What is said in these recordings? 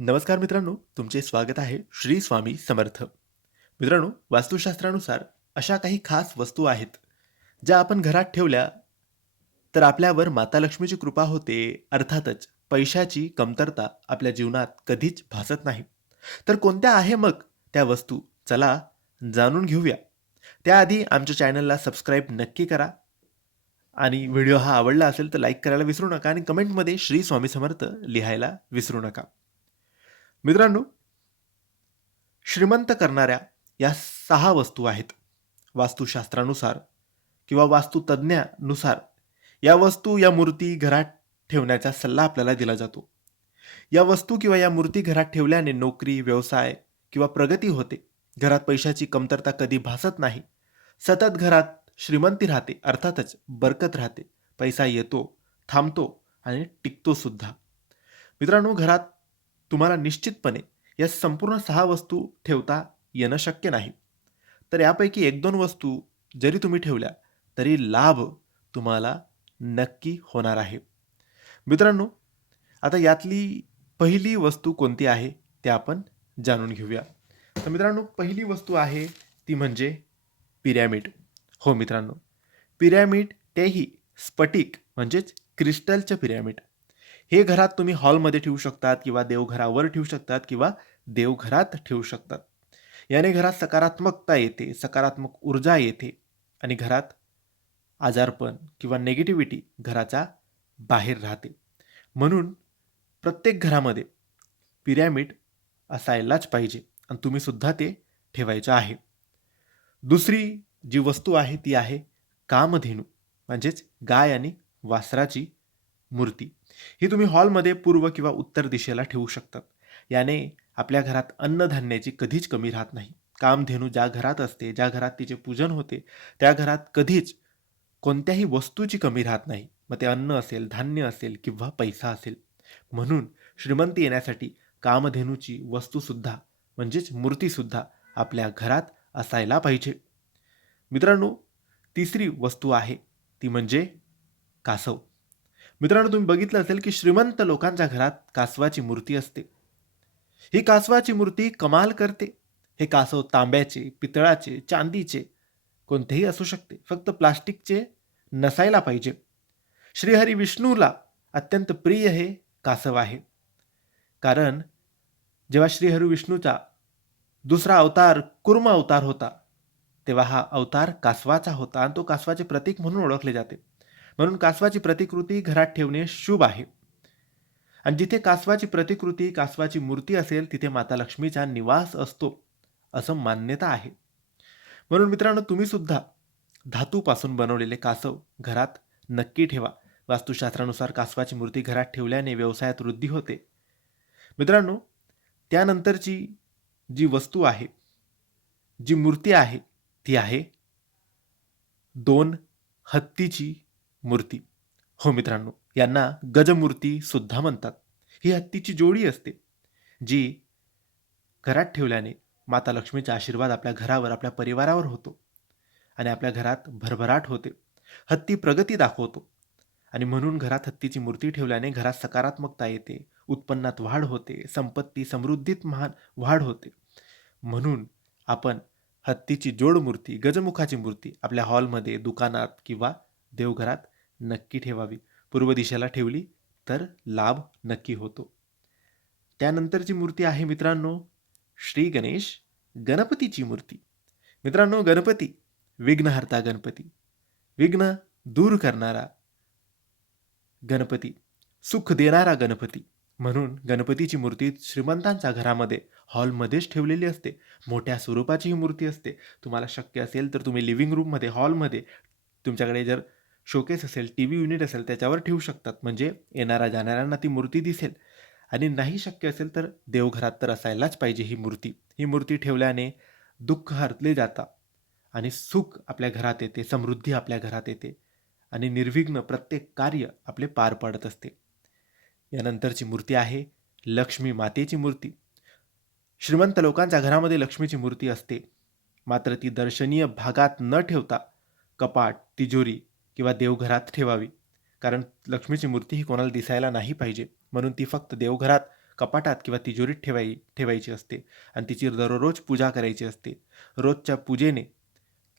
नमस्कार मित्रांनो तुमचे स्वागत आहे श्री स्वामी समर्थ. मित्रांनो वास्तुशास्त्रानुसार अशा काही खास वस्तू आहेत ज्या आपण घरात ठेवल्या तर आपल्यावर माता लक्ष्मीची कृपा होते अर्थातच पैशाची कमतरता आपल्या जीवनात कधीच भासत नाही. तर कोणत्या आहे मग त्या वस्तू? चला जाणून घेऊया. त्याआधी आमच्या चॅनलला सबस्क्राईब नक्की करा. आणि व्हिडिओ हा आवडला असेल तर लाईक करायला विसरू नका आणि कमेंटमध्ये श्री स्वामी समर्थ लिहायला विसरू नका. मित्रांनो श्रीमंत करणाऱ्या या सहा वस्तू आहेत. वास्तुशास्त्रानुसार किंवा वास्तुतज्ञानुसार या वस्तू या मूर्ती घरात ठेवण्याचा सल्ला आपल्याला दिला जातो. या वस्तू किंवा या मूर्ती घरात ठेवल्याने नोकरी व्यवसाय किंवा प्रगती होते. घरात पैशाची कमतरता कधी भासत नाही. सतत घरात श्रीमंती राहते अर्थातच बरकत राहते. पैसा येतो थांबतो आणि टिकतो सुद्धा. मित्रांनो घरात तुम्हाला निश्चितपणे या संपूर्ण सहा वस्तू ठेवता येणं शक्य नाही. तर यापैकी एक दोन वस्तू जरी तुम्ही ठेवल्या तरी लाभ तुम्हाला नक्की होणार आहे. मित्रांनो आता यातली पहिली वस्तू कोणती आहे ते आपण जाणून घेऊया. तर मित्रांनो पहिली वस्तू आहे ती म्हणजे पिरॅमिड. हो मित्रांनो पिरॅमिड तेही स्फटिक म्हणजेच क्रिस्टलचं पिरॅमिड. हे घरात तुम्ही हॉलमध्ये ठेवू शकतात किंवा देवघरावर ठेवू शकतात किंवा देवघरात ठेवू शकतात. याने घरात सकारात्मकता येते सकारात्मक ऊर्जा येते आणि घरात आजारपण किंवा नेगेटिव्हिटी घराच्या बाहेर राहते. म्हणून प्रत्येक घरामध्ये पिरॅमिड असायलाच पाहिजे आणि तुम्ही सुद्धा ते ठेवायचं आहे. दुसरी जी वस्तू आहे ती आहे कामधेनू म्हणजेच गाय आणि वासराची मूर्ती. ही तुम्ही हॉलमध्ये पूर्व किंवा उत्तर दिशेला ठेवू शकतात. याने आपल्या घरात अन्नधान्याची कधीच कमी राहत नाही. कामधेनू ज्या घरात असते ज्या घरात तिचे पूजन होते त्या घरात कधीच कोणत्याही वस्तूची कमी राहत नाही. मग ते अन्न असेल धान्य असेल किंवा पैसा असेल. म्हणून श्रीमंती येण्यासाठी कामधेनूची वस्तूसुद्धा म्हणजेच मूर्तीसुद्धा आपल्या घरात असायला पाहिजे. मित्रांनो तिसरी वस्तू आहे ती म्हणजे कासव. मित्रांनो तुम्ही बघितलं असेल की श्रीमंत लोकांच्या घरात कासवाची मूर्ती असते. ही कासवाची मूर्ती कमाल करते. हे कासव तांब्याचे पितळाचे चांदीचे कोणतेही असू शकते. फक्त प्लास्टिकचे नसायला पाहिजे. श्रीहरी विष्णूला अत्यंत प्रिय हे कासव आहे. कारण जेव्हा श्रीहरी विष्णूचा दुसरा अवतार कुर्म अवतार होता तेव्हा हा अवतार कासवाचा होता आणि तो कासवाचे प्रतीक म्हणून ओळखले जाते. म्हणून कासवाची प्रतिकृती घरात ठेवणे शुभ आहे. आणि जिथे कासवाची प्रतिकृती कासवाची मूर्ती असेल तिथे माता लक्ष्मीचा निवास असतो असं मान्यता आहे. म्हणून मित्रांनो तुम्ही सुद्धा धातूपासून बनवलेले कासव घरात नक्की ठेवा. वास्तुशास्त्रानुसार कासवाची मूर्ती घरात ठेवल्याने व्यवसायात वृद्धी होते. मित्रांनो त्यानंतरची जी वस्तू आहे जी मूर्ती आहे ती आहे दोन हत्तीची मूर्ती. हो मित्रांनो यांना गजमूर्ती सुद्धा म्हणतात. ही हत्तीची जोडी असते जी घरात ठेवल्याने माता लक्ष्मीचा आशीर्वाद आपल्या घरावर आपल्या परिवारावर होतो आणि आपल्या घरात भरभराट होते. हत्ती प्रगती दाखवतो आणि म्हणून घरात हत्तीची मूर्ती ठेवल्याने घरात सकारात्मकता येते उत्पन्नात वाढ होते संपत्ती समृद्धीत महान वाढ होते. म्हणून आपण हत्तीची जोड मूर्ती गजमुखाची मूर्ती आपल्या हॉलमध्ये दुकानात किंवा देवघरात नक्की ठेवावी. पूर्व दिशेला ठेवली तर लाभ नक्की होतो. त्यानंतरची मूर्ती आहे मित्रांनो श्री गणेश गणपतीची मूर्ती. मित्रांनो गणपती विघ्नहर्ता गणपती. विघ्न दूर करणारा गणपती सुख देणारा गणपती. म्हणून गणपतीची मूर्ती श्रीमंतांच्या घरामध्ये हॉलमध्येच ठेवलेली असते. मोठ्या स्वरूपाची ही मूर्ती असते. तुम्हाला शक्य असेल तर तुम्ही लिव्हिंग रूममध्ये हॉलमध्ये तुमच्याकडे जर शोकेस असेल टी व्ही युनिट असेल त्याच्यावर ठेवू शकतात. म्हणजे येणाऱ्या जाणाऱ्यांना ती मूर्ती दिसेल. आणि नाही शक्य असेल तर देवघरात तर असायलाच पाहिजे ही मूर्ती. ही मूर्ती ठेवल्याने दुःख हरतले जाता आणि सुख आपल्या घरात येते समृद्धी आपल्या घरात येते आणि निर्विघ्न प्रत्येक कार्य आपले पार पडत असते. यानंतरची मूर्ती आहे लक्ष्मी मातेची मूर्ती. श्रीमंत लोकांच्या घरामध्ये लक्ष्मीची मूर्ती असते. मात्र ती दर्शनीय भागात न ठेवता कपाट तिजोरी किंवा देवघरात ठेवावी. कारण लक्ष्मीची मूर्ती ही कोणाला दिसायला नाही पाहिजे. म्हणून ती फक्त देवघरात कपाटात किंवा तिजोरीत ठेवाई ठेवायची असते. आणि तिची दररोज पूजा करायची असते. रोजच्या पूजेने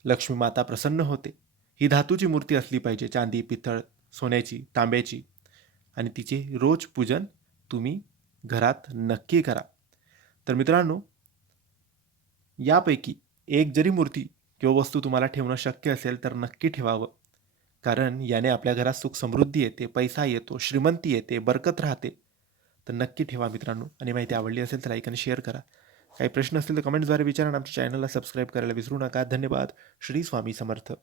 लक्ष्मी माता प्रसन्न होते. ही धातूची मूर्ती असली पाहिजे. चांदी पितळ सोन्याची तांब्याची. आणि तिचे रोज पूजन तुम्ही घरात नक्की करा. तर मित्रांनो यापैकी एक जरी मूर्ती किंवा वस्तू तुम्हाला ठेवणं शक्य असेल तर नक्की ठेवावं. कारण याने आपल्या घरात सुख समृद्धी येते पैसा येतो श्रीमंती येते बरकत राहते. तर नक्की ठेवा मित्रांनो. आणि माहिती आवडली असेल तर लाईक आणि शेअर करा. काही प्रश्न असतील तर कमेंट्सद्वारे विचारा आणि आमच्या चॅनलला सबस्क्राईब करायला विसरू नका. धन्यवाद. श्री स्वामी समर्थ.